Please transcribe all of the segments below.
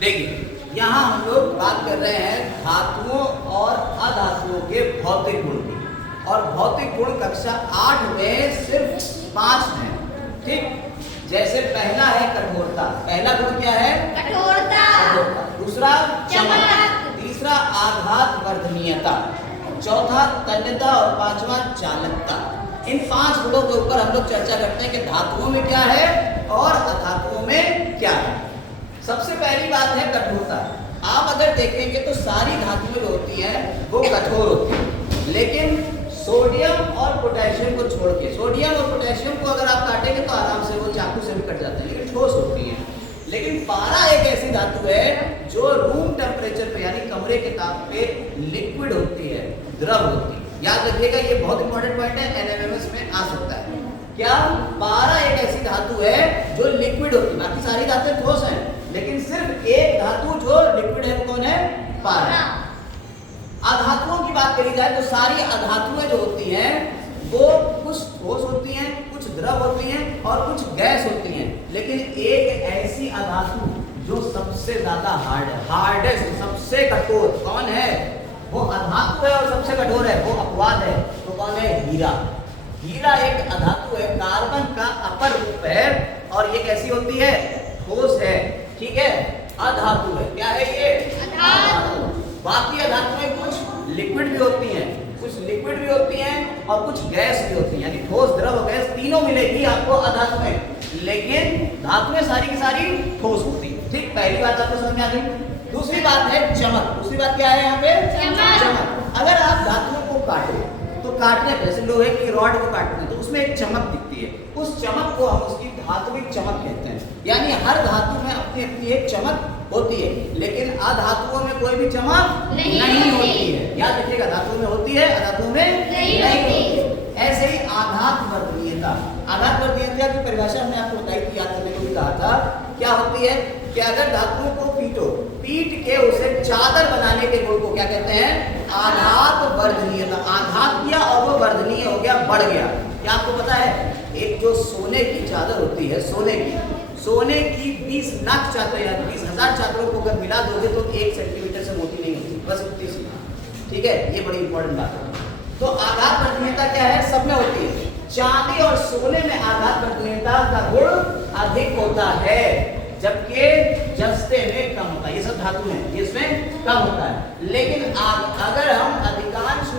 देखिए यहाँ हम लोग बात कर रहे हैं धातुओं और अधातुओं के भौतिक गुण की, और भौतिक गुण कक्षा 8 में सिर्फ 5 हैं। ठीक, जैसे पहला है कठोरता। पहला गुण क्या है? कठोरता। दूसरा चमक, तीसरा आघात वर्धनीयता, चौथा तन्यता और पांचवा चालकता। इन 5 गुणों के ऊपर हम लोग चर्चा करते हैं कि धातुओं में क्या है और अधातुओं में क्या है। सबसे पहली बात है कठोरता। आप अगर देखेंगे तो सारी धातुएं जो होती हैं वो कठोर होती हैं, लेकिन सोडियम और पोटेशियम को छोड़ के, सोडियम और पोटेशियम को अगर आप काटेंगे तो आराम से वो चाकू से भी कट जाते हैं, लेकिन ठोस होती हैं। लेकिन पारा एक ऐसी धातु है जो रूम टेम्परेचर पे यानी कमरे के ताप पे लिक्विड होती है, द्रव होती है। याद रखिएगा, ये बहुत इंपॉर्टेंट पॉइंट है, एनएमएमएस में आ सकता है। क्या पारा एक ऐसी धातु है जो लिक्विड होती है? बाकी सारी धातुएं ठोस हैं, लेकिन सिर्फ एक धातु जो लिक्विड है वो कौन है? पारा। अधातुओं की बात करी जाए तो सारी अधातुएं जो होती हैं वो कुछ ठोस होती हैं, कुछ द्रव होती हैं और कुछ गैस होती हैं। लेकिन एक ऐसी अधातु जो सबसे ज्यादा हार्डेस्ट, सबसे कठोर कौन है? वो अधातु है और सबसे कठोर है, वो अपवाद है। तो कौन है? हीरा। हीरा एक अधातु है, कार्बन का अपर रूप है, और ये कैसी होती है? ठोस है। ठीक है, अधातु है। क्या है ये? अधातु। बाकी अधातुएं कुछ लिक्विड भी होती हैं, कुछ लिक्विड भी होती हैं और कुछ गैस भी होती हैं, यानी ठोस, द्रव और गैस तीनों मिलेगी आपको अधातुएं, लेकिन धातुएं सारी की सारी ठोस होती हैं। ठीक, पहली बात आपको समझ में आ गई। दूसरी बात है चमक। दूसरी बात क्या है यहाँ पे? चमक। अगर आप धातुओं को काटे तो काटने पे, जैसे लोहे की रॉड को काटते हैं तो उसमें एक चमक दिखती है, उस चमक को हम उसकी धात्विक चमक कहते हैं। यानी हर धातु में अपनी अपनी एक चमक होती है, लेकिन अधातुओं में कोई भी चमक नहीं होती है। याद रखिएगा, धातुओं में होती है, अधातुओं में नहीं होती है। ऐसे ही आघात वर्धनीयता। आघात वर्धनीयता की परिभाषा हमने आपको बताई थी, याद करने को भी कहा था। क्या होती है कि अगर धातुओं को पीट के उसे चादर बनाने के गुण को क्या कहते हैं? आघात वर्धनीयता। आघात किया और वो वर्धनीय हो गया, बढ़ गया। क्या आपको पता है, एक जो सोने की चादर होती है, सोने की 20 लाख चादर या 20,000 चादरों को अगर मिला दोगे तो 1 सेंटीमीटर से मोटी नहीं होती, बस इतनी सी। ठीक है, ये बड़ी इंपॉर्टेंट बात है। तो आघात वर्धनीयता क्या है? सब में होती है। चांदी और सोने में आघात वर्धनीयता का गुण अधिक होता है, जबकि जस्ते में कम होता है। ये सब धातु हैं, इसमें कम होता है। लेकिन अगर हम अधिकांश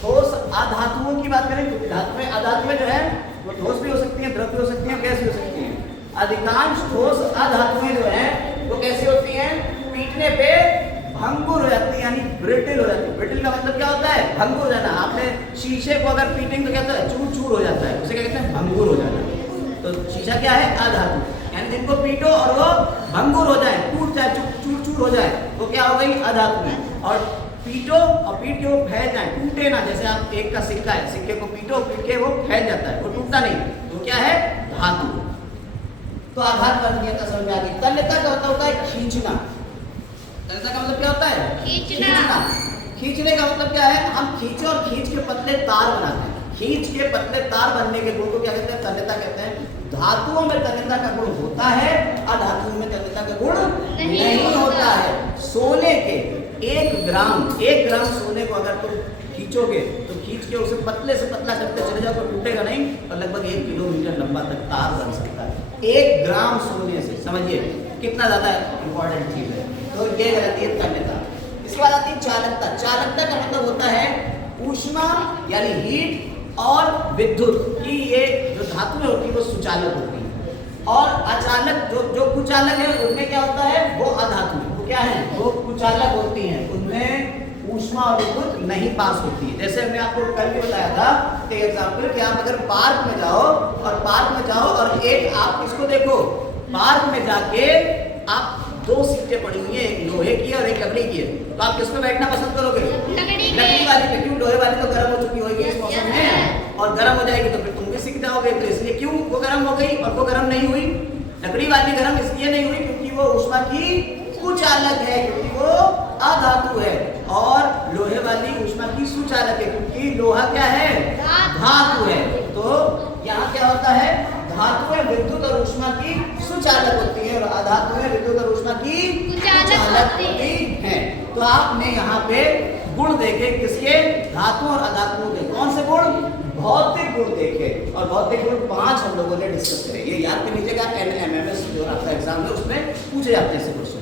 ठोस अधातुओं की बात करें, क्योंकि धातुएं, अधातुएं जो है वो ठोस भी हो सकती हैं, द्रव भी हो सकती हैं, गैस भी हो सकती हैं। अधिकांश ठोस अधातुएं जो हैं वो कैसी होती हैं? पीटने पे भंगुर हो जाती है, यानी ब्रिटल हो जाती है। ब्रिटल का मतलब क्या होता है? भंगुर हो जाना। आपने शीशे को अगर पीटेंगे तो क्या होता है? चूर चूर हो जाता है, उसे क्या कहते हैं? भंगुर हो जाना। तो शीशा क्या है? अधातु। यानी जिनको पीटो और वो भंगुर हो जाए, टूट जाए, चूर चूर हो जाए, तो क्या हो गई? अधातु है। और पीटो और पीट के वो फैल जाए, टूटे ना। जैसे आप एक का सिक्का है, सिक्के को पीटो, पीट के वो फैल जाता है, वो टूटता नहीं, तो क्या है? धातु। तो आघात वर्धनीयता समझ में आ गई। तन्यता का होता है खींचना। तन्यता का मतलब क्या होता है? खींचना। खींचने का मतलब क्या है? हम खींचे और खींच के पतले तार बनाते हैं। खींच के पतले तार बनने के गुण को क्या कहते हैं? तन्यता कहते हैं। धातुओं में तन्यता का गुण होता है, अधातुओं में तन्यता का गुण नहीं होता है। सोने के 1 ग्राम सोने को अगर तुम खींचोगे तो खींच के उसे पतले से पतला करते चले जाओ तो टूटेगा नहीं, और लगभग 1 किलोमीटर लंबा तक तार बन सकता है 1 ग्राम सोने से। समझिए कितना ज्यादा इंपॉर्टेंट चीज है। तो ये रहती है तन्यता। इसके बाद आती है चालकता। चालकता का मतलब होता है ऊष्मा यानी हीट और विद्युत की, ये जो धातुएं होती है वो सुचालक होती है। और अचालक जो कुचालक है उनमें क्या होता है? वो अधातु। वो क्या है? वो कुचालक होती हैं, उनमें ऊष्मा और विद्युत नहीं पास होती है। जैसे हमने आपको कल भी बताया था एक एग्जाम्पल कि आप अगर पार्क में जाओ और एक आप इसको देखो, पार्क में जाके आप 2 सीटें पड़ी हुई है, एक लोहे की और एक लकड़ी की है, तो आप किस पे बैठना पसंद करोगे? लकड़ी वाली पे। क्यों? लोहे वाली तो गर्म हो चुकी होगी इस मौसम में, और गर्म हो जाएगी तो फिर तुम भी सीख जाओगे। तो इसलिए क्यों वो गर्म हो गई और वो गर्म नहीं हुई? लकड़ी वाली गर्म इसलिए नहीं हुई क्योंकि वो ऊष्मा की कुचालक है, क्योंकि वो अधातु है, और लोहे वाली ऊष्मा की सुचालक है क्योंकि लोहा क्या है? धातु है। तो यहाँ क्या होता है? धातुएं विद्युत और ऊष्मा की सुचालक होती है और अधातुएं विद्युत और ऊष्मा रेखा की कुचालक होती है। तो आपने यहाँ पे गुण देखे किसके, धातुओं और अधातुओं के। कौन से गुण, भौतिक गुण देखे, और भौतिक गुण 5 हम लोगों ने डिस्कस करे। ये याद कर लीजिएगा, NMMS जो आपका एग्जाम है उसमें पूछे जाते हैं ऐसे क्वेश्चन।